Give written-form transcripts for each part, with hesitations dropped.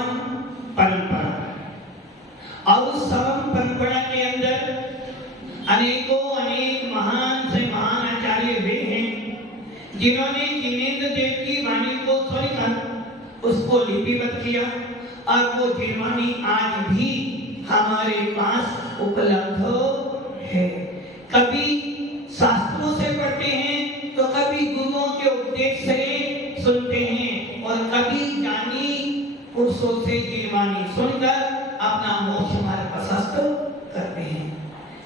श्रवण परंपरा। और उस श्रवण परंपरा के अंदर अनेक महान से महान आचार्य हुए हैं जिन्होंने जिनेंद्र देव की वाणी को सुनकर उसको लिपिबद्ध किया और वो जीवनी आज भी हमारे पास उपलब्ध है। कभी शास्त्रों से पढ़ते हैं तो कभी गुरुओं के उपदेश से सुनते हैं और कभी ज्ञानी पुरुषों से जीवनी सुनकर अपना मोक्ष मार्ग प्रशस्त करते हैं।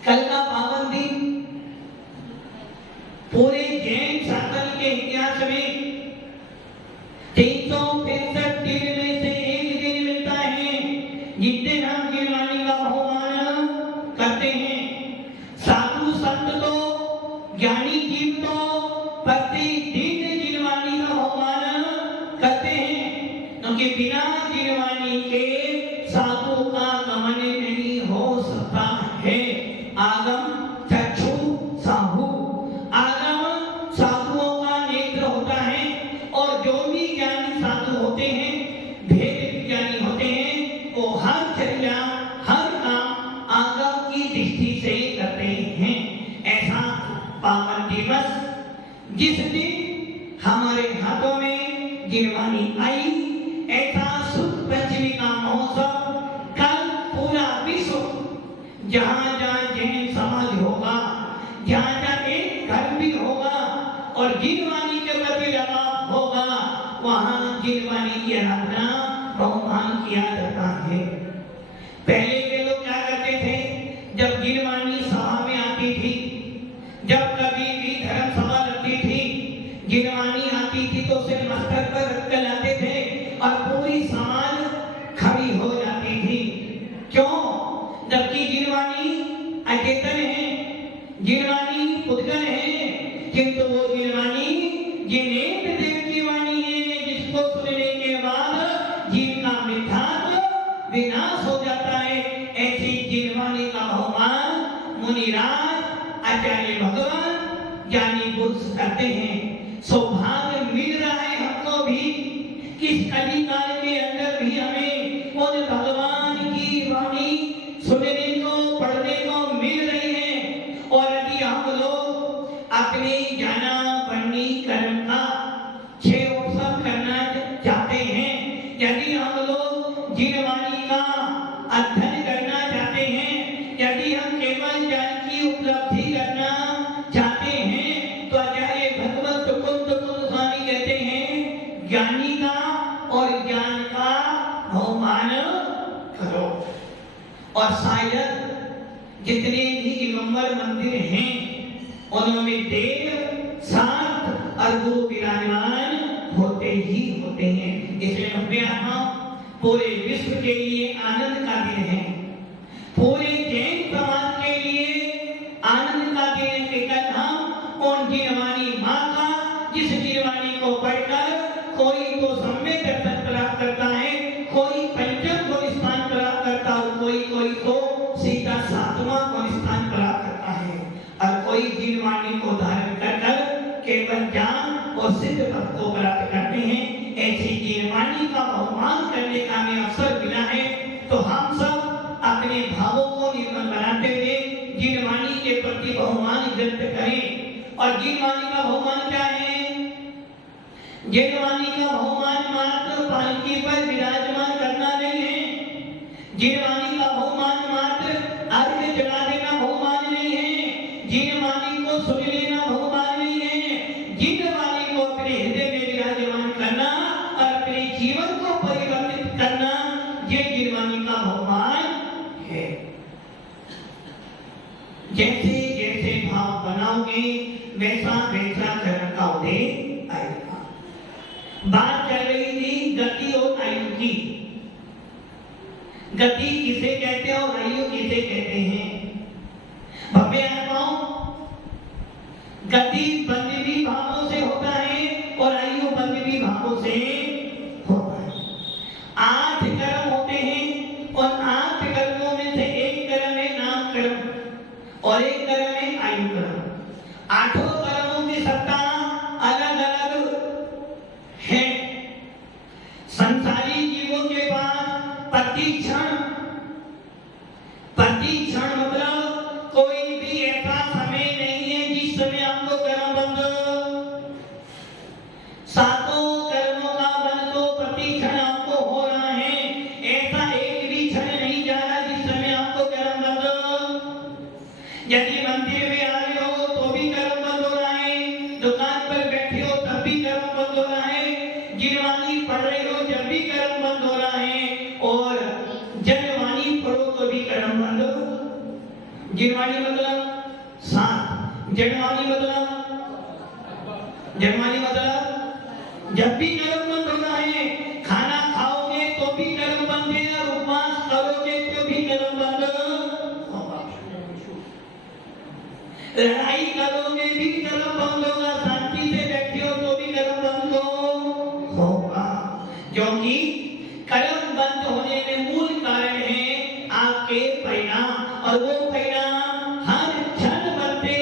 कल का पावन दिन पूरे जैन शासन के इतिहास में 365 दिन में से एक दिन मिलता है जितने हम जीवनी का बहुमान करते हैं। साधु संत तो ज्ञानी जीव तो प्रतिदिन जीवनी का बहुमान करते हैं, क्योंकि बिना जीवनी के साधु का गमन नहीं हो सकता है। आगम चक्षु साहू, आगम साधुओं का नेत्र होता है और जो भी ज्ञानी साधु होते हैं, भेद विज्ञानी होते हैं, वो हर चर्या हर काम आगम की दृष्टि से करते हैं। ऐसा पावन दिवस जिस दिन हमारे हाथों में जीवनी आई, ऐसा शुद्ध पंचमी का महोत्सव कल पूरा विश्व जहाँ जहाँ जैन समाज होगा, जहाँ जहाँ एक घर भी होगा और जीवनी के प्रति लगाव होगा, वहाँ जीवनी की आराधना बहुमान किया जाता है। पहले के लोग क्या करते थे, जब जीवनी सभा में आती थी, जब कभी भी धर्म सभा लगती थी, जीवनी आती थी तो उसे मस्तक पर रख कर लाते थे और पूरी समाज खड़ी हो जाती थी। क्यों? जबकि जीवनी अचेतन है, जीवनी पुद्गल है, किंतु वो जीवनी जिनेंद्र देव की वाणी है, जिसको सुनने के बाद जीव का मिथ्यात्व विनाश हो जाता है। ऐसी जीवनी का बहुमान मुनिराज आचार्य भगवान ज्ञानी पुरुष करते हैं। सौभाग्य मिल रहा है हमको भी किस कलिकाल के अंदर भी हमें उन भगवान की वाणी सुनने को पढ़ने को मिल रही है। और यदि हम लोग अपने ज्ञाना पढ़नी कर्म का छह उत्सव करना चाहते हैं, यदि हम लोग जीवनी का अध्ययन करना चाहते हैं, यदि हम केवल ज्ञान की उपलब्धि करना चाहते हैं, तो आचार्य भगवत कुंद स्वामी कहते हैं ज्ञानी का और ज्ञान का बहुमान करो। और शायद जितने भी दिगंबर मंदिर हैं उनमें देव सात और गुरु विराजमान होते ही होते हैं। इसलिए अपने यहाँ पूरे विश्व के लिए आनंद का दिन है, पूरे जैन समाज के लिए आनंद का दिन है कि कल हम उन जीवनी माँ का, जिस जीवनी को पढ़कर कोई तो सम्यक दर्शन प्राप्त करता है, कोई पंचम को स्थान प्राप्त करता है, कोई तो सीधा सातवां को स्थान प्राप्त करता है, और कोई जीवनी को धारण कर केवल ज्ञान और सिद्ध पद को प्राप्त करते हैं। ऐसी जीवनी का बहुमान करने का हमें अवसर मिला है, तो हम सब अपने भावों को निर्मल बनाते हुए जीवनी के प्रति बहुमान व्यक्त करें। और जीवनी का बहुमान क्या है? जीवनी का बहुमान मात्र पालकी पर विराजमान करना नहीं है, जीवनी का बहुमान मात्र अर्घ्य जला देना बहुमान नहीं है, जीवनी को सुन लेना बहुमान नहीं है, जीवनी को अपने हृदय में विराजमान करना और अपने जीवन को परिवर्तित करना, ये जीवनी का बहुमान है। जैसे जैसे भाव बनाओगे वैसा वैसा कर्म का उदय आएगा। बात चल रही थी गति और आयु की। गति किसे कहते हैं और आयु किसे कहते हैं? भव्य आत्माओं, गति बंधवी भावों से होता है और आयु बंधवी भावों से होता है। 8 कर्म होते हैं और 8 कर्मों में से एक कर्म है नाम कर्म और एक कर्म है आयु कर्म। 8 कर्मों की सत्ता अलग अलग है। संसारी जीवों के पास प्रति क्षण मतलब कोई भी ऐसा समय नहीं है जिस समय आपको कर्म बंद, सातों कर्मों का बंद तो प्रति क्षण आपको हो रहा है। ऐसा एक भी क्षण नहीं जा रहा जिस समय आपको कर्म बंद। यदि मंदिर में आ रहे हो तो भी कर्म बंद हो रहा है, दुकान पर बैठे हो तब भी कर्म बंद हो रहा है, गिरवानी पढ़ रहे हो जब भी कर्म बंद हो रहा है, और जनवाणी पढ़ो तो भी कर्म बंद। गिरवानी मतलब साथ, जनवाणी मतलब जब भी कर्म बंद हो रहा है। खाना खाओगे तो भी कर्म बंद है, और उपवास करोगे तो भी कर्म बंद होगा। लड़ाई करोगे भी कर्म बंद होगा, शांति से बैठे हो तो भी कर्म बंद होगा। क्योंकि कर्म बंद होने में मूल कारण है आपके परिणाम, और वो परिणाम हर क्षण बनते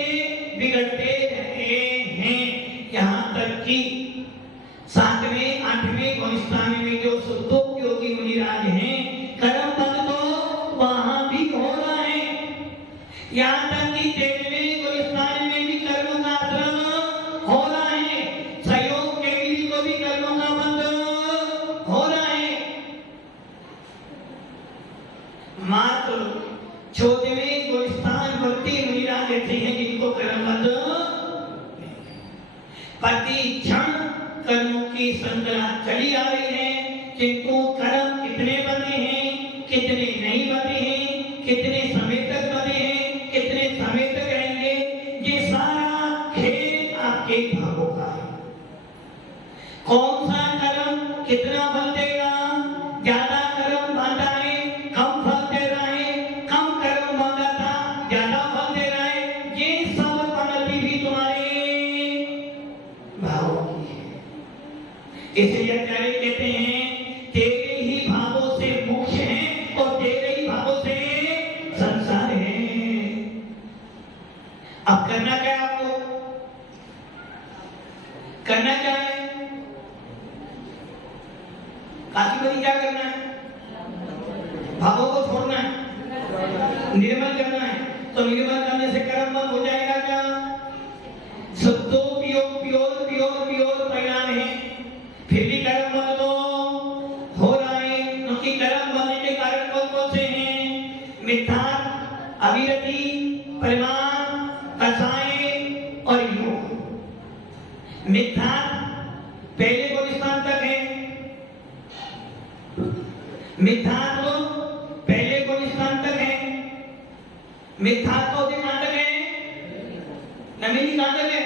बिगड़ते रहे हैं। यहाँ तक कि 7वें 8वें गुलिस्तान में जो सुतों योगी मुनिराज हैं, कर्म बंद तो वहां भी हो रहा है। यहाँ तक कि 13वें गुलिस्तान में भी कर्मों का आश्रम हो रहा है। सहयोग के विधि को भी कर्मों का बंद हो रहा है। मात्र 14वें गुलिस्तान भक्ति मुनिराज ऐसे हैं जिनको कर्म बंद प्रति क्षण कर्मों की श्रृंखला चली आ रही है। किंतु कर्म कितने बंधे हैं, कितने नहीं बंधे हैं, कितने समय तक बंधे हैं, कितने समय तक रहेंगे, ये सारा खेल आपके भावों का है। कौन सा कर्म कितना फल देगा, ज्यादा कर्म बांधा है कम फल दे रहा है, कम कर्म बांधा था ज्यादा फल दे रहा है, ये सब पनौती भी तुम्हारे भावों की है। इसलिए आचार्य कहते हैं तेरे ही भावों से मोक्ष है और तेरे ही भावों से संसार है। अब करना क्या है आपको, करना क्या है? काशी भाई क्या करना है? भावों को छोड़ना है, निर्मल करना है। तो निर्मल करने से कर्म बंद हो जाएगा क्या? शब्दों प्योर परिणाम है, फिर भी कर्म बंद तो हो रहा है। क्योंकि कर्म बनने के कारण कौन से हैं? मिथ्या, अविरति, परिमाण, कसाय और योग। मिथ्या पहले गुलिस्तान तक है, मिथ्या तो पहले गुलिस्तान तक है, मिथ्या तो कहां तक है? नवीनी कहां तक है?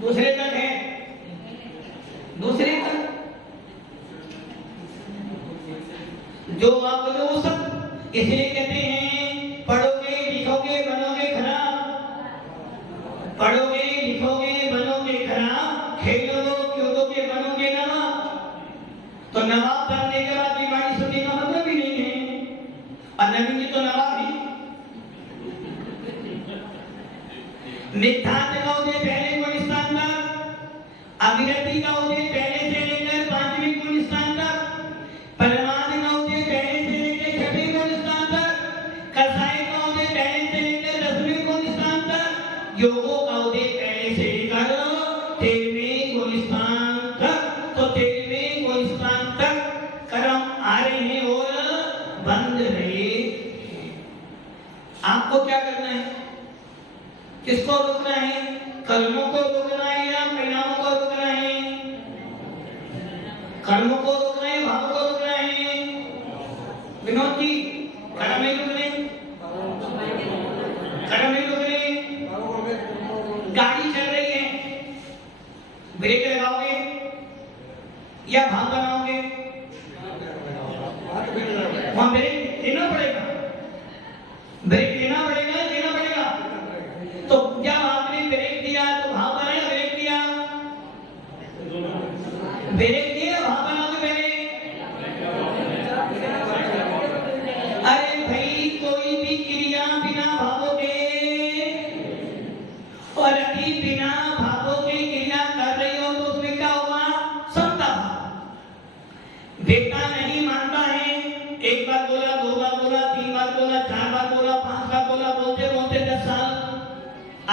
दूसरे तक है, दूसरे तक जो आप वो सब। इसलिए कहते हैं पढ़ोगे लिखोगे बनोगे खराब, पढ़ोगे लिखोगे बनोगे खराब, खेलोगे कूदोगे बनोगे नवाब। तो नवाब बनने के बाद बीमारी सुनने का मतलब ही नहीं है, और नवीन जी तो नवाब ही। मिथ्या का उदय पहले गुलिस्तान तक, अविरति का उदय पहले से लेकर 5वीं गुलिस्तान तक, परमाद का उदय पहले से लेकर 6वीं गुलिस्तान तक, कसाय का उदय पहले से लेकर 10वीं गुलिस्तान तक, योगों का उदय पहले से लेकर 13वें गुलिस्तान तक। तो 13वें गुलिस्तान तक कर्म आ रहे हैं और बंद रहे। आपको क्या करना है? किसको रोकना है? कर्मों को रोकना है या परिणामों को रोकना है? कर्मों को रोकना है, भावों को रोकना है? विनोद जी, कर्म नहीं रोकने, कर्म नहीं रोकने। गाड़ी चल रही है, ब्रेक लगाओगे या भाव बनाओगे? वहां ब्रेक लेना पड़ेगा, ब्रेक लेना पड़ेगा, देना पड़ेगा। तो जब आपने ब्रेक दिया तो भाव बनाया, ब्रेक दिया, ब्रेक दिया भाव बनाओगे पहले। एक बार बोला, दो बार बोला, तीन बार बोला, चार बार बोला, पांच बार बोला, बोलते बोलते 10 साल।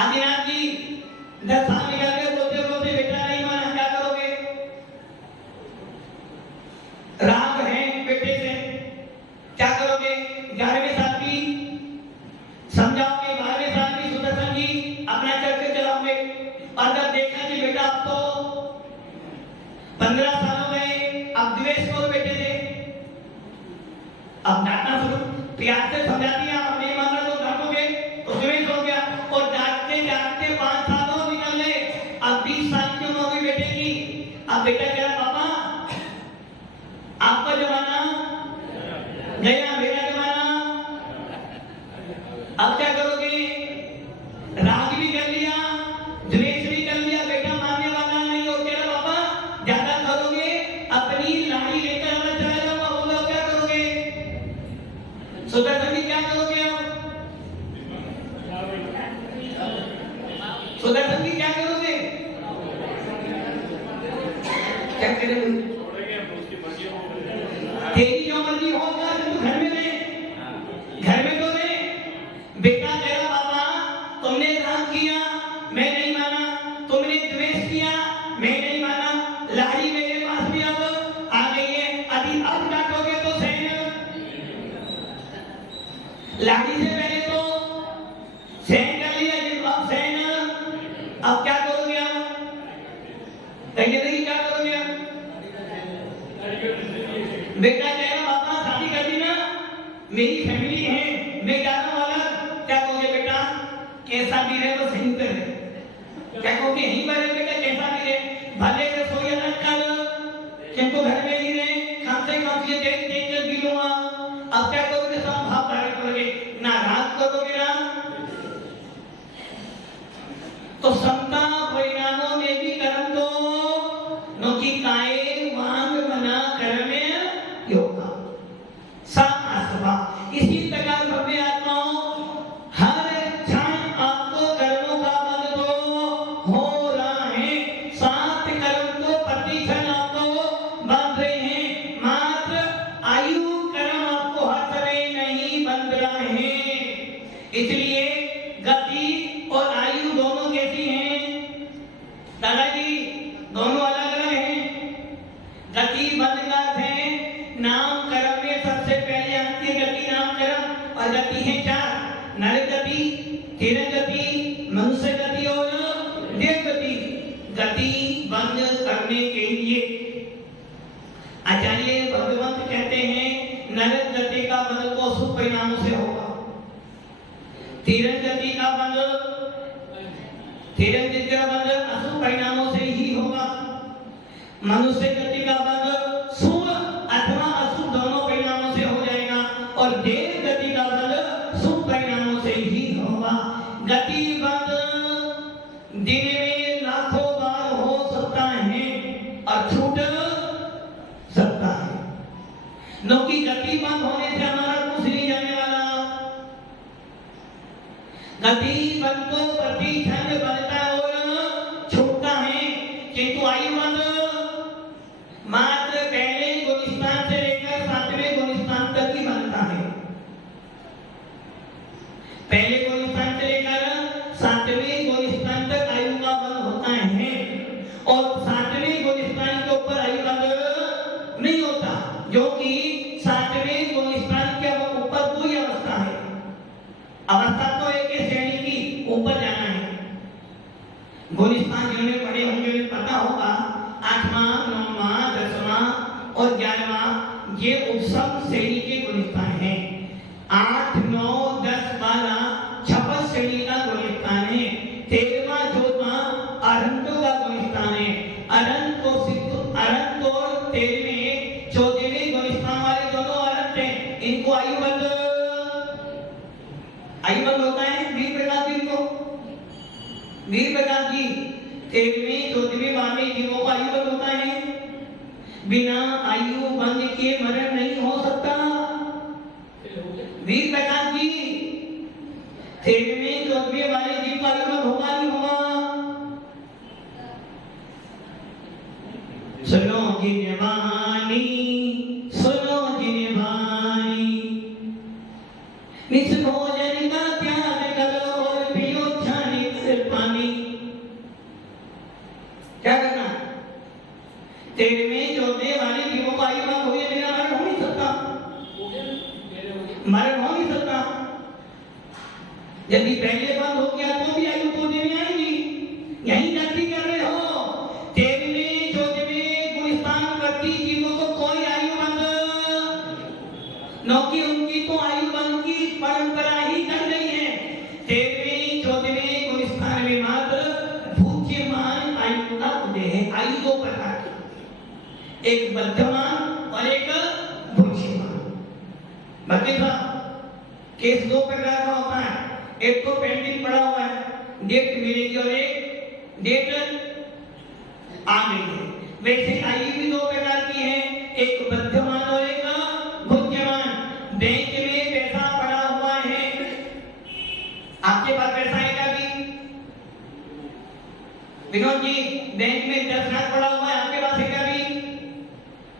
आदिनाथ जी 10 साल निकल गए, बोलते बोलते बेटा नहीं माना, क्या करोगे? राग है बेटे से, क्या करोगे? 11वें साल भी समझाओगे, 12वें साल भी सुदर्शन जी अपना करके चलाओगे। और जब देखा कि बेटा अब तो 15 सालों में अब द्वेष करो बेटे से, अब डांटना शुरू, प्यार से समझा दिया, अब नहीं मान रहा तो डांटोगे तो द्वेष हो गया। और डांटते डांटते 5 साल और निकल गए, अब 20 साल की उम्र हो गई बेटे की। अब बेटा कह रहा पापा आपका जमाना गया, मेरा जमाना, अब क्या करोगे? राग भी कर लिया, द्वेष भी कर लिया, बेटा मानने वाला नहीं। और कह रहा पापा ज्यादा करोगे अपनी लाड़ी लेकर हमें चला जाऊंगा, बोलो क्या करोगे? सुदर्शन जी क्या करोगे? अब सुदर्शन जी क्या करोगे? क्या करोगे? तेरी जो मर्जी होगा तू घर में रहे, घर में तो रहे। बेटा कह रहा बाबा तुमने राग किया, मैं नहीं माना, तुमने द्वेष किया, मैं नहीं माना, लाड़ी मेरे पास भी अब आ गई है, अभी अब डांटोगे तो सहन, लाड़ी से पहले तो सहन कर लिया, जिनको अब सहन, अब क्या करोगे? आप कहेंगे नहीं, क्या करोगे? बेटा कह रहा पापा शादी कर दी ना, मेरी फैमिली है, मैं जा रहा हूं अलग, क्या कहोगे बेटा? कैसा भी रहे तो सही पे रहे, क्या कहोगे? यहीं पर रहे बेटा, कैसा भी रहे, भले रसोई अलग कर, किंतु घर में ही रहे, कम से कम ये देख देख कर भी लूंगा। अब क्या करोगे? सब भाव धारण करोगे, ना राग करोगे ना। तो समता परिणामों में भी कर्म दो, नोकी काए वांग मना कर्म योगा सासवा। इसी प्रकार भव्य आत्माओं हर क्षण आपको कर्मों का बंध तो हो रहा है, सात कर्म को प्रतिक्षण आपको बंध रहे हैं, मात्र आयु कर्म आपको हर समय नहीं बंध रहे हैं। इसलिए गति और आयु दोनों कैसी हैं दादाजी? दोनों अलग अलग हैं। गति बंध का अर्थ है नाम कर्म में सबसे पहले आती है गति, नाम कर्म, और गति है 4, नर गति, तीर्थ गति, मनुष्य गति और देव गति। गति बंद करने के लिए आचार्य भगवंत कहते हैं नर गति का बंध तो शुभ परिणामों से होगा, तीर्थ गति का बंध, तीर्थ गति का बंध अशुभ परिणामों से ही होगा, मनुष्य गति का बंध शुभ अथवा अशुभ दोनों परिणामों से हो जाएगा, और देव गति का बंध शुभ परिणामों से ही होगा। गति बंध दिन में लाखों बार हो सकता है और छूट सकता है, क्योंकि गति बंद होने से हमारा कुछ नहीं जाने वाला। गति बंध को प्रति क्षण बढ़ता और छूटता है, किंतु आयु बंध मात्र पहले गुणस्थान से लेकर 7वें गुणस्थान तक ही बनता है। पहले गुणस्थान से लेकर 7वें गुणस्थान तक आयु का बंध होता है, और 7वें गुणस्थान के ऊपर आयु बंध नहीं होता, जो कि 7वें गुणस्थान के ऊपर कोई अवस्था है। अवस्था तो एक श्रेणी की ऊपर जाना है। गुणस्थान जिन्होंने पढ़े होंगे उन्हें पता होगा 8वां, 9वां, 10वां और 11वां ये उत्सव श्रेणी के गुणस्थान हैं। 8, 9, 10, 12 26 श्रेणी का गुणस्थान है। 13वां 14वां अरहंतों का गुणस्थान है। अरहंत और 13वें 14वें गुणस्थान वाले दोनों अरहंत हैं, इनको आयु बंध होता है। वीर प्रकाश जी को, वीर प्रकाश जी 13वें 14वें 12वें जीवों को आयु बंध होता है। बिना आयु बंध के मरण नहीं हो सकता। वीर प्रकाश जी 13वें 14वें वाले जीव का आयु बंध होगा नहीं होगा? सुनो जिन वाणी, सुनो जिन वाणी, निस भोजन का त्याग करो और पियो छानी से पानी। क्या करना? तेरे में जोड़ने वाले जीवों का आयु बंद हो गया, मेरा मरण हो नहीं सकता, मरण हो नहीं सकता। यदि पहले बंद हो गया तो भी आयु तो देने आएगी। यही गलती कर रहे हो। तेरे में जोड़ने गुलिस्तान करती जीवों को कोई आयु बंद नौकी, उनकी तो आयु बंद की परंपरा ही कर रही है। तेरे में जोड़ने गुलिस्तान में मात्र भूज्यमान आयु का उदय है। आयु दो प्रकार की, एक बद्धमान और एक भूज्यमान। बाकी साहब केस दो प्रकार का होता है। एक तो पेंडिंग पड़ा हुआ है, डेट मिलेगी, और एक डेट आ गई है। वैसे आयु भी दो प्रकार की है, एक बद्धमान और एक भूज्यमान। बैंक में पैसा पड़ा हुआ है, आपके पास पैसा है क्या? भी विनोद जी, बैंक में 10 लाख पड़ा हुआ है, आपके पास है क्या? भी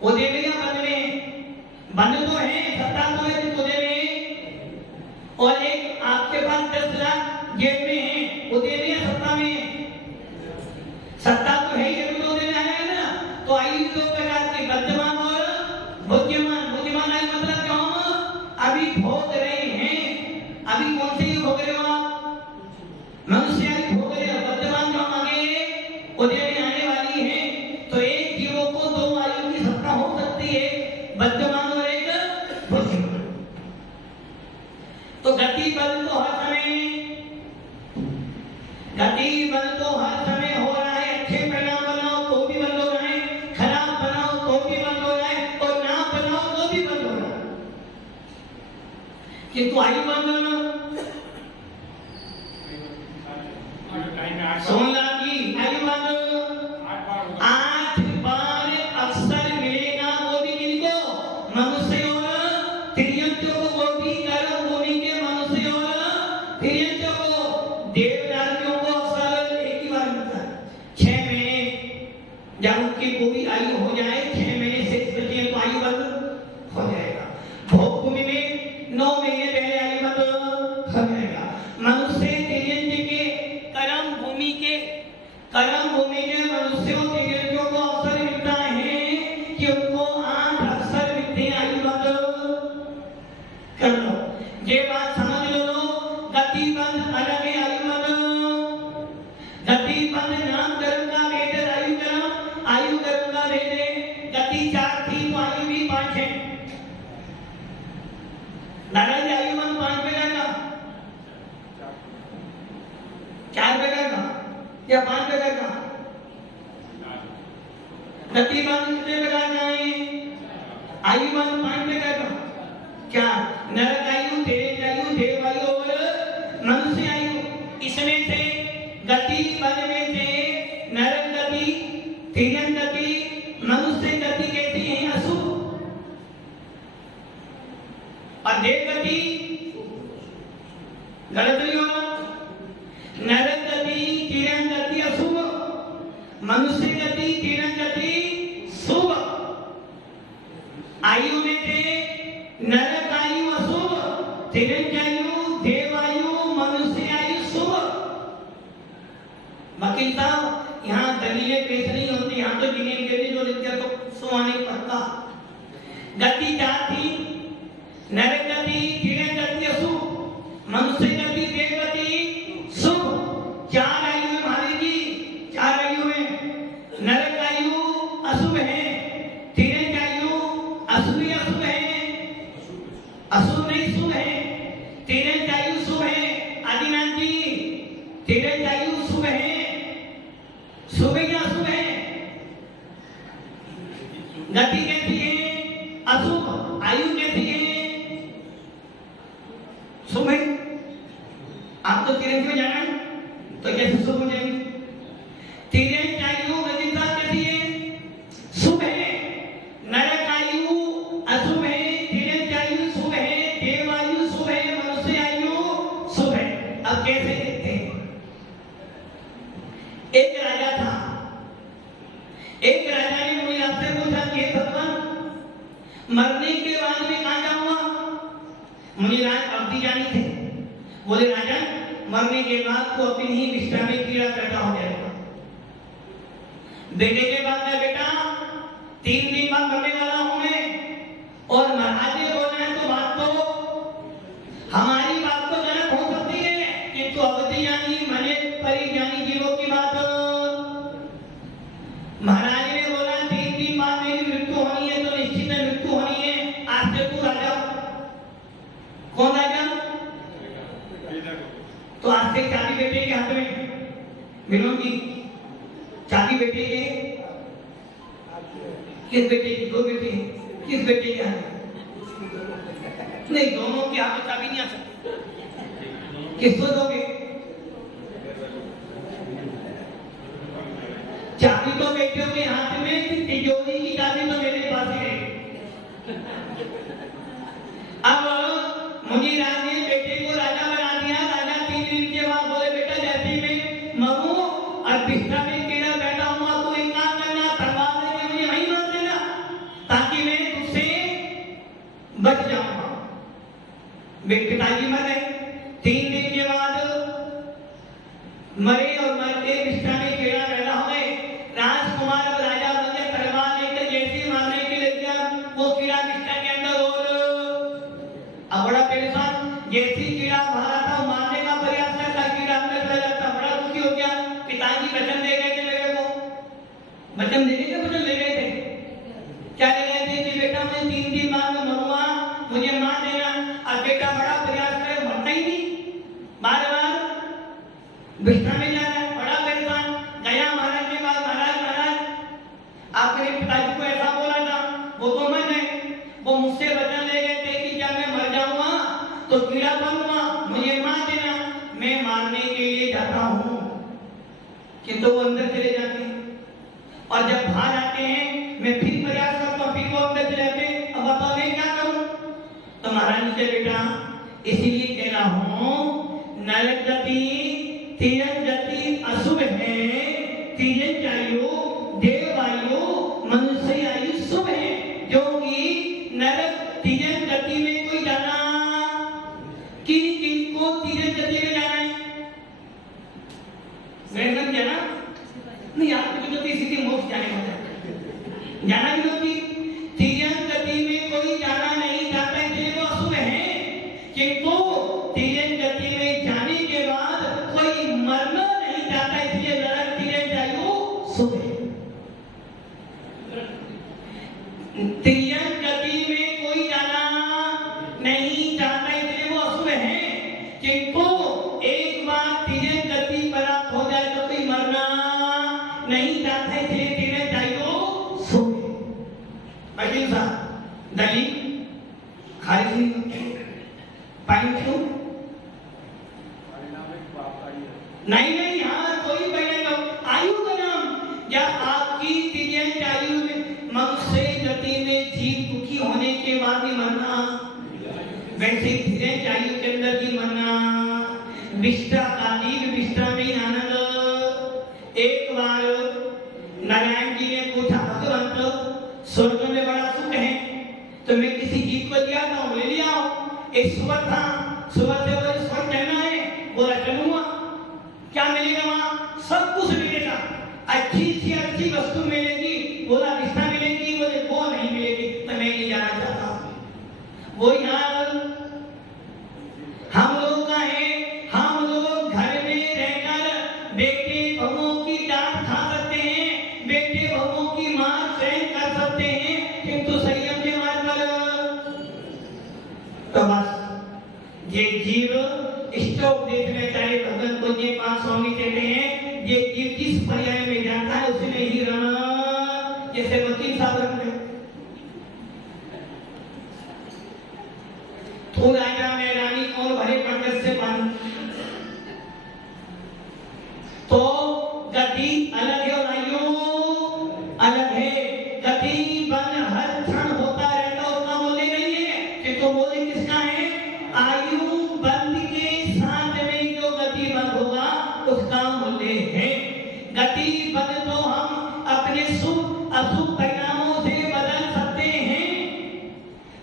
वो दे देगा बंद में, बंद तो है, सत्ता तो है तो दे रहे। और एक आपके पास 10 लाख जेब में है, वो दे दिया सत्ता में, सत्ता तो है, ये तो देना है ना। तो आयु दो प्रकार की, बद्धमान और भूज्यमान। भूज्यमान आयु मतलब जो हम अभी भोग रहे हैं, अभी कौन सी भोग रहे हो आप? मनुष्य आयु भोग रहे हो। बद्धमान जो हम आगे उदय में आने वाली है। तो एक जीवों को दो आयु की सत्ता हो सकती है, बद्धमान और एक भूज्यमान। तो गति बल तो हर समय, गति बल तो हर समय हो रहा है। अच्छे परिणाम बनाओ तो भी बंद हो रहा है, खराब बनाओ तो भी बंद हो रहा है, और ना बनाओ तो भी बंद हो रहा है। किंतु आयु बंद होना, सोमला की आयु बंद 8 बार अवसर मिलेगा। वो भी किनको? मनुष्य और तिर्यंत्यों को। वो भी कर्म भूमि के मनुष्य और तिर्यंत्यों को। देवदासियों को अवसर एक ही बार मिलता है, 6 महीने। जब उनकी पूरी आयु हो जाए, 6 महीने से बचे तो आयु बंद हो जाएगा। भोग भूमि में 9 महीने पहले आयु बंद हो जाएगा। मनुष्य तिर्यंत्य के कर्म भूमि के मनुष्यों तिर्यंत्यों को अवसर मिलता है कि उनको 8 अवसर मिलते हैं आयु बंद कर लो। ये बात समझ लो। गति बंद अलग है, आयु बंद। गति बंद नाम कर्म का भेद है, आयु कर्म का भेद है। गति 4 थी तो आयु भी 5 है। दादाजी आयु बंद 5 प्रकार का, 4 प्रकार का या 5 प्रकार का? गति बंद कितने प्रकार का है? आयु बंद 5 प्रकार का। क्या? नरक आयु, तेज आयु, देव आयु और मनुष्य आयु। इसमें से गति बंद में से नरक गति, तिर्यक गति, मनुष्य गति कहती है अशुभ, और देव गति गलत नहीं होगा। नरक गति, तिर्यक गति अशुभ, मनुष्य गति, तिर्यक गति शुभ। आयु में थे नरक आयु अशुभ, तिर्यक आयु, देव आयु, मनुष्य आयु शुभ। वकील साहब, यहाँ दलीलें पेश नहीं होती, यहाँ तो गिने गिने जो लिख दिया तो सुहाने पक्का। गति 4 थी, नरक गति, तिर्यक गति अशुभ, मनुष्य गति, देव गति शुभ। 4 आयु में महादेव जी, 4 आयु में नरक आयु अशुभ है, तिर्यक आयु अशुभ ही अशुभ है, अशुभ नहीं शुभ है। तिर्यक आयु शुभ है। आदिनाथ जी, तिर्यक आयु शुभ है, शुभ या अशुभ है? गति कैसी है? अशुभ। आयु कैसी है? शुभ है। आप तो तिर्यक में जाना है तो कैसे शुभ हो जाएंगे? तिर्यक आयु गतिता कैसी है? शुभ है। नरक आयु अशुभ है, तिर्यक आयु शुभ है, देव आयु शुभ है, मनुष्य आयु शुभ है। अब कैसे देखते हैं? एक राजा था, एक राजा ने मुझे आपसे पूछा कि भगवान, मरने के बाद में कहाँ जाऊंगा? मुनिराज अवधि जानी थे, बोले राजा मरने के बाद तो अपनी ही निष्ठा में कीड़ा पैदा हो जाएगा। बेटे के बाद में बेटा 3 दिन बाद मरने वाला हूं मैं, और महाराज ने बोलना है तो बात तो हमारी बात तो गलत हो सकती है, किंतु अवधि यानी मने परी ज्ञानी जीवों की बात महाराज ने बोला 3 दिन बाद मेरी मृत्यु होनी है तो निश्चित है मृत्यु होनी है, आज से तू राजा। कौन राजा? तो आज से चाबी बेटे के हाथ में, विनोद जी चाबी बेटे के, किस बेटे की? 2 बेटे हैं, किस बेटे के हाथ में? नहीं, दोनों के हाथ में चाबी नहीं आ सकती, किसको दोगे? चाबी तो बेटियों के हाथ में, तिजोरी की चाबी तो मेरे पास ही है। अब मुनिराज ने बेटे को राजा बना दिया। राजा 3 दिन के बाद बोले बेटा जैसे मैं मरूं और बिस्तर में कीड़ा बैठा हुआ तो एक काम करना, तलवार लेके मुझे वहीं मार देना ताकि मैं तुझसे बच जाऊंगा। पिताजी मर गए। 3 दिन के बाद मरे और मर के बिस्तर में कीड़ा पैदा हो गए। राजकुमार अब राजा बन गए, तलवार लेकर जैसे मारने के लिए गया वो कीड़ा बिस्तर के अंदर और अब बड़ा परेशान, जैसे कीड़ा मारा था मारने का प्रयास करता, कीड़ा अंदर चला जाता, बड़ा दुखी हो गया। पिताजी वचन दे गए थे मेरे को, वचन देने के वचन ले गए थे, क्या ले गए थे कि बेटा मैं 3 दिन बाद में मरूंगा, मुझे मार देना। अब बेटा बड़ा प्रयास करे, मरता ही नहीं, बार बार बिस्तर में जा रहा है, बड़ा परेशान। गया महाराज के पास, महाराज आपने पिताजी को ऐसा बोला था, वो तो मर गए, वो मुझसे वचन ले गए थे कि जब मैं मर जाऊंगा तो कीड़ा बनूंगा, मुझे मार देना। मैं मारने के लिए जाता हूं, किंतु वो अंदर चले जाते हैं, और जब बाहर आते हैं मैं फिर प्रयास करता हूं, फिर वो अंदर चले जाते हैं। अब बताओ मैं क्या करूं? तो महाराज से बेटा इसीलिए कह रहा हूं नरक गति तीरथ गति अशुभ है, तीरथ आयु देव आयु मनुष्य आयु शुभ है, क्योंकि नरक तीरथ गति में कोई जाना, किन को तीरथ गति में जाना है? मैं समझ जाना नहीं, आपको तो सीधी मोक्ष जाने वाला जाना ही होती। तीरथ गति में कोई जाना नहीं चाहता, इसलिए वो अशुभ है, किंतु तीरथ गति में जाने के बाद कोई मरना नहीं चाहता, इसलिए नरक तीरथ आयु शुभ है। तीरथ गति में कोई जाना नहीं चाहता, इसलिए वो अशुभ है, किंतु एक बार तीरथ गति प्राप्त हो जाए तो कोई मरना नहीं चाहता, इसलिए तीरथ आयु शुभ है। वकील साहब दलील खारिज नहीं, पॉइंट क्यों? नहीं हाँ कोई पहले तो आयु का नाम, जब आपकी तीरथ आयु में मनुष्य गति में जीव दुखी होने के बाद भी मरना, वैसे तीरथ आयु के अंदर भी मरना, विष्टा कालीन विष्टा में आनंद। एक बार नारायण जी ने पूछा भगवंत स्वर्ग में बड़ा सुख है, तो मैं किसी जीव को दिया था, ले लिया हूं। एक सुअर था, सुअर से बोले स्वर्ग जाना है, बोला चलूंगा। क्या मिलेगा वहां? सब कुछ मिलेगा, अच्छी सी अच्छी वस्तु मिलेगी, बोला विष्ठा मिलेगी, बोले वो नहीं मिलेगी, तो मैं नहीं जाना चाहता। वही हाल हम लोगों का है। हम लोग घर में रहकर बेटे बहुओं की डांट खा सकते हैं, बेटे बहुओं की मार सहन कर सकते हैं, किंतु संयम के मार्ग पर तो बस ये जीव स्टॉक देखने चाहिए। भगवान को ये 5 स्वामी कहते हैं, ये जीव किस पर्याय में जाता है उसमें ही रहना, जैसे वकील साहब रखते हैं। तो राजा में रानी कौन भरे पंकज से बन, तो गति अलग है और आयु अलग है। गति बन हर क्षण होता रहता, उतना बोले नहीं है, किंतु बोले किसका है? आयु बंद के साथ में जो गति बंद होगा उसका मूल्य है। गति बंद तो हम अपने शुभ अशुभ परिणामों से बदल सकते हैं।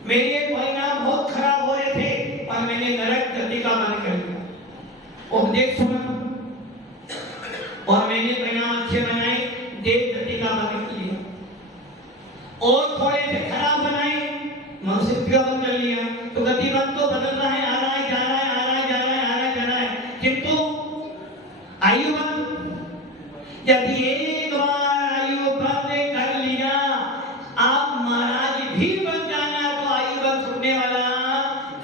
मेरे परिणाम बहुत खराब हो रहे थे उपदेश सुना और मैंने परिणाम अच्छे बनाए, देव गति का बंद लिया, और थोड़े से खराब बनाए, मनुष्य का बंद कर लिया। तो गतिबंध तो बदल रहा है, आ रहा है, जा रहा है, आ रहा है, जा रहा है, आ रहा है, जा रहा है, किंतु आयु बंद यदि एक बार आयु बंद कर लिया, आप महाराज भी बन जाना तो आयु बंद छूटने वाला,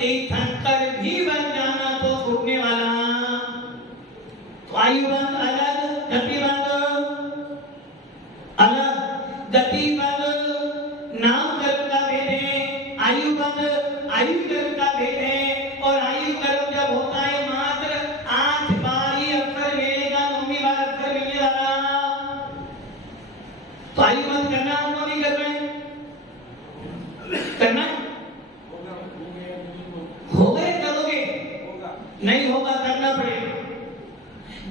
तीर्थंकर भी बन जाना तो छूटने वाला। तो आयु बंद अलग, गति बंद अलग। गति बंद नाम कर्म का भेद है, आयु बंद आयु कर्म का भेद है। और आयु कर्म जब होता है मात्र 8 बार ही अक्षर मिलेगा, 9वीं बार अक्षर मिलने वाला। तो आयु बंद करना हमको नहीं करना है, करना हो गए, करोगे नहीं होगा, करना पड़ेगा।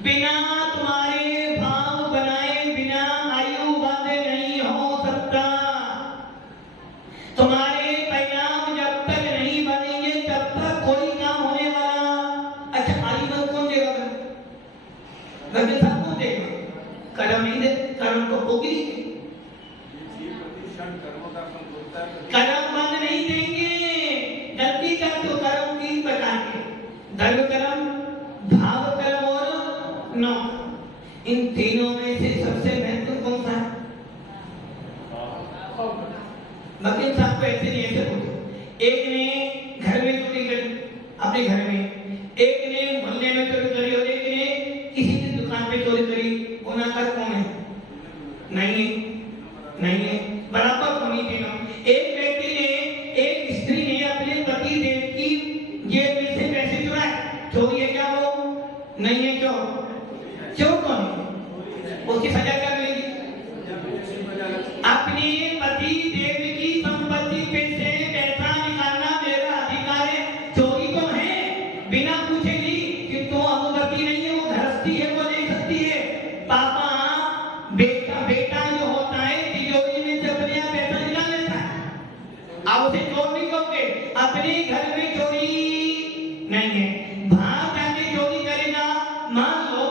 बिना तुम्हारे भाव बनाए बिना आयु बंद नहीं हो सकता। तुम्हारे परिणाम जब तक नहीं बनेंगे तब तक कोई काम होने वाला। अच्छा, आयु बंद कौन देगा? गलत था कौन देगा? कर्म नहीं दे, कर्म को होगी, कर्म बंद नहीं देंगे। गलती का तो कर्म 3 प्रकार के, धर्म कर्म, भाव कर्म और नौ। इन तीनों में से सबसे महत्वपूर्ण कौन सा है? वकील साहब को ऐसे नहीं, ऐसे पूछो। एक ने घर में चोरी करी अपने घर में, एक ने मोहल्ले में चोरी करी और एक ने किसी की दुकान पे चोरी करी। गुनाहगार कौन है? नहीं है, नहीं है, बराबर होनी तीनों। एक व्यक्ति ने, एक स्त्री ने अपने पति देव की जेब में से पैसे चुराए, चोरी है क्या वो? नहीं है। क्यों? चोर कौन है? उसकी सजा क्या मिलेगी? अपने पति देव की संपत्ति पे से पैसा निकालना मेरा अधिकार है। चोरी तो है, बिना पूछे ही कि तो अनुमति नहीं है, वो गृहस्थी है, वो ले सकती है। पापा बेटा जो होता है तिजोरी में से अपने आप पैसा निकाल लेता है, आप उसे चोर नहीं कहोगे। अपने घर में चोरी नहीं है, बाहर जाके चोरी करेगा। मान लो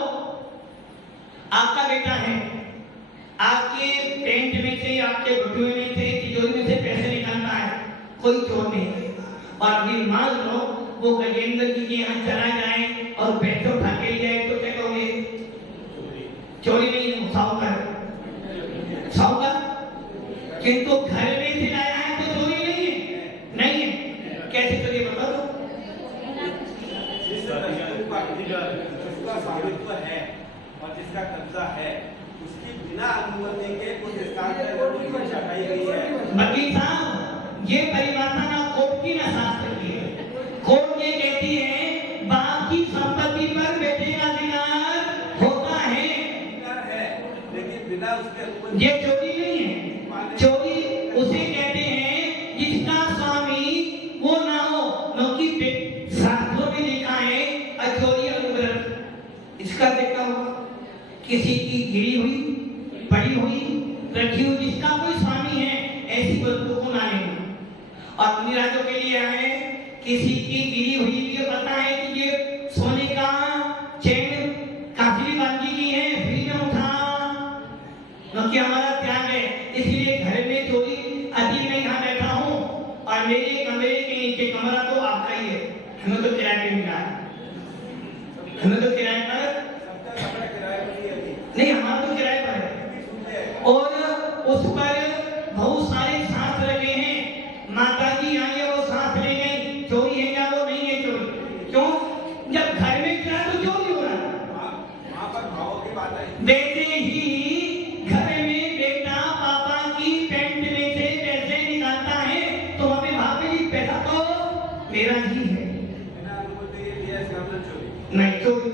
आपका बेटा है, आपके पेंट में से, आपके बटुए में से, तिजोरी में से पैसे निकालता है, कोई चोर नहीं करेगा। और अभी मान लो वो गजेंद्र जी के यहाँ चला जाए और पैसे उठा के ले जाए, तो क्या कहोगे? चोरी नहीं है, साहूकार। किंतु घर में से लाया है तो चोरी नहीं है, नहीं है। कैसे चोरी बता दो? जिसका स्वामित्व है और जिसका कब्जा है, उसकी बिना अनुमति के उस स्थान पर हटाई गई है। वकील साहब, ये परिभाषा ना कोर्ट की ना शास्त्र की है। कोर्ट ये कहती है बाप की संपत्ति पर बेटे का अधिकार होता है, लेकिन बिना उसके अनुमति। ये चोरी नहीं है। चोरी उसे कहते हैं जिसका स्वामी वो ना हो, क्योंकि शास्त्रों में लिखा है अचोरी अनुग्रह। इसका देखा होगा, किसी की गिरी हुई, पड़ी हुई, रखी हुई, जिसका कोई स्वामी है, ऐसी वस्तु को ना लेना। और मुनिराजों के लिए है, किसी की गिरी हुई, ये पता है कि ये सोने का चैन काफी बांधी की है, फिर में उठा, क्योंकि हमारा त्याग है। इसलिए घर में चोरी अभी मैं यहाँ बैठा हूँ और मेरे कमरे के नीचे, कमरा तो आपका ही है, हमें तो किराए पे मिला है, हमें तो किराए पर नहीं, हमारा तो किराए पर है। और उस पर बहुत सारे सांस लगे हैं। माता जी आई है, वो सांस ले गई, चोरी है क्या? वो नहीं है चोरी। क्यों? जब घर में किराया तो चोरी हो रहा है। वहाँ पर भावों की बात आई। वैसे ही घर में बेटा पापा की पेंट में से पैसे निकालता है, तो हमें भाव में पैसा तो मेरा ही है। बिना अनुमति के दिया इसका मतलब चोरी नहीं, चोरी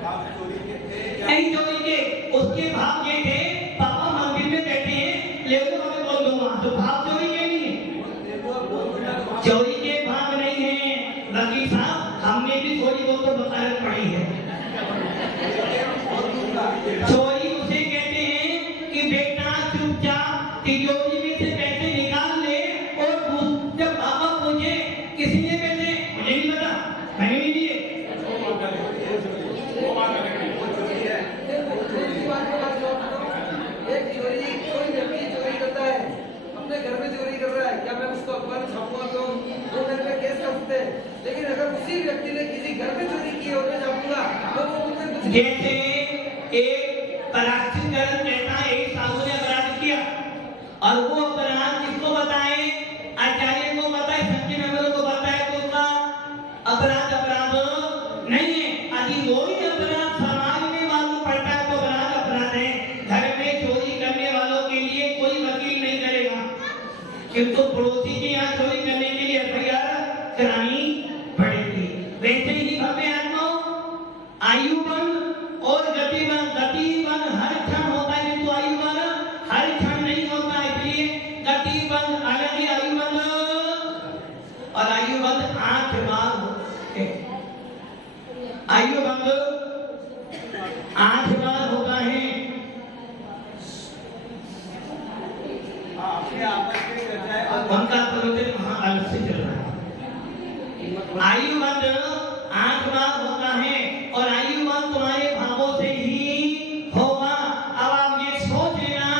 भाव चोरी के थे, नहीं चोरी के। उसके भाव ये थे, पापा मंदिर में बैठे हैं, लेकिन हमें बोल दूंगा, तो भाव चोरी के नहीं है, चोरी के भाव नहीं है। वकील साहब, हमने भी थोड़ी बहुत तो वकालत पढ़ी है। चोरी उसे कहते हैं कि बेटा चुपचाप तिजोरी में से पैसे निकाल ले, और जब पापा पूछे किसी ने पैसे, मुझे नहीं पता, मैंने नहीं दिए, मेरे घर में चोरी कर रहा है, क्या मैं उसको अखबार में छापूंगा तो वो मेरे पे केस कर सकते हैं। लेकिन अगर उसी व्यक्ति ने किसी घर में चोरी की और मैं छापूंगा तो वो मुझे कुछ नहीं। जैसे एक पराचित ग्रंथ कहता है एक साधु ने अपराध किया और वो अपराध किसको बताए, आचार्य को बताए, सच्चे मेमों को बताए, तो उसका अपराध नहीं है। यदि वो ही अपराध समाज में मालूम पड़ता है तो अपराध है। घर में चोरी करने वालों के लिए कोई वकील नहीं करेगा, किंतु पड़ोसी के यहाँ चोरी करने के लिए एफआईआर करानी पड़ेगी। वैसे ही भव्य आत्मा आयुबन और गतिबन हर क्षण होता है, किंतु आयुबन हर क्षण नहीं होता है। इसलिए गतिबन अलग ही आयुबन और आयुबन 8 बार होते हैं। आयुबन 8 बार होता है। अपने आपस में चर्चा है। उनका प्रवचन वहां अलग से चल रहा है। आयुबन 8 बार होता है और आयुबन तुम्हारे भावों से ही होगा। अब आप ये सोच लेना,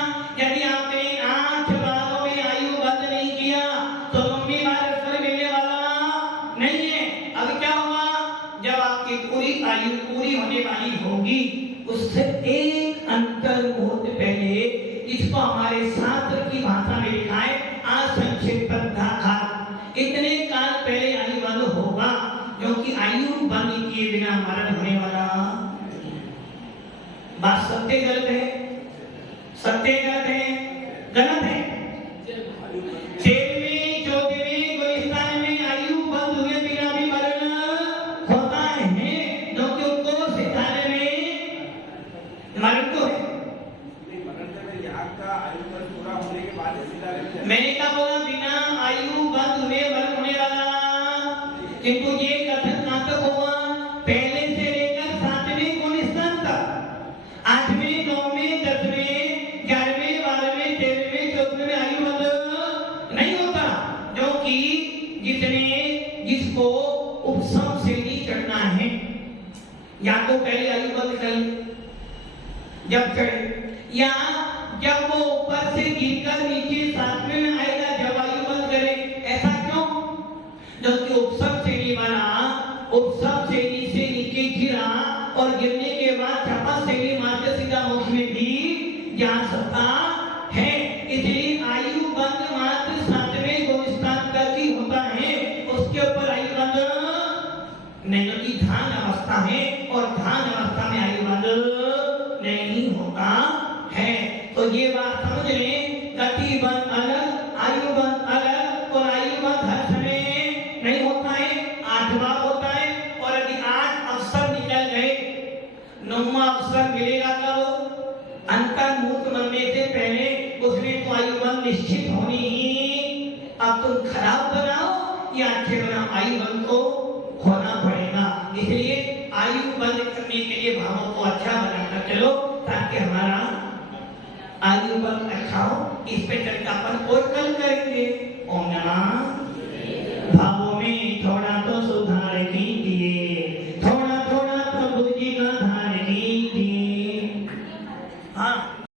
यदि आपने 8 बारों में आयुबन नहीं किया तो लंबी बार फल मिलने वाला नहीं है। अब क्या होगा, जब आपकी पूरी आयु पूरी होने वाली होगी उससे एक अंतर मुहूर्त पहले, इसको हमारे शास्त्र की भाषा में लिखा है असंक्षिप्त इतने काल पहले आयु बंद होगा, क्योंकि आयु बंद किए बिना मरण होने वाला। बात सत्य गलत है, सत्य गलत है, गलत है। 13वें 14वें गुलिस्तान में आयु बंद हुए बिना भी मरण होता है, क्योंकि उनको सितारे में मरण तो है। मैंने क्या बोला, बिना आयु बंद हुए मरण होने वाला, किंतु ये कथन कहां तक हुआ, पहले से लेकर 7वें गुलिस्तान तक, 8वें 9वें 10वें 11वें 12वें 13वें 14वें आयु बंद नहीं होता, क्योंकि जिसको उपसम श्रेणी चढ़ना है या तो पहले आयु बंद कर जब चढ़े, या जब वो ऊपर से गिरकर नीचे 7वें में आएगा जब आयु बंद करे। ऐसा क्यों, क्योंकि उपसम श्रेणी बना, उपसम श्रेणी से नीचे गिरा और गिरने के बाद चपा श्रेणी मात्र सीधा मोक्ष में भी जा सकता है। इसलिए आयु बंद मात्र 7वें गुलिस्तान तक ही होता है, उसके ऊपर आयु बंद नहीं होती। ध्यान अवस्था है और ध्यान अवस्था में आयु बंद नहीं होता है। तो ये बात समझ लें, गति बंद अलग, आयु बंद अलग, और आयु बंद हर समय नहीं होता है, 8 बार होता है। और यदि 8 अवसर निकल गए, 9वां अवसर मिलेगा कब, अंतर मुहूर्त बनने से पहले, उसमें तो आयु बंद निश्चित होनी ही। अब तुम खराब बनाओ या अच्छे बनाओ, आयु बंद को होना पड़ेगा। इसलिए आयु बंद करने के लिए भावों को अच्छा बनाना चलो, ताकि हमारा आयु बंद अच्छा हो। इस पे चर्चा अपन और कल करेंगे। ओम नमः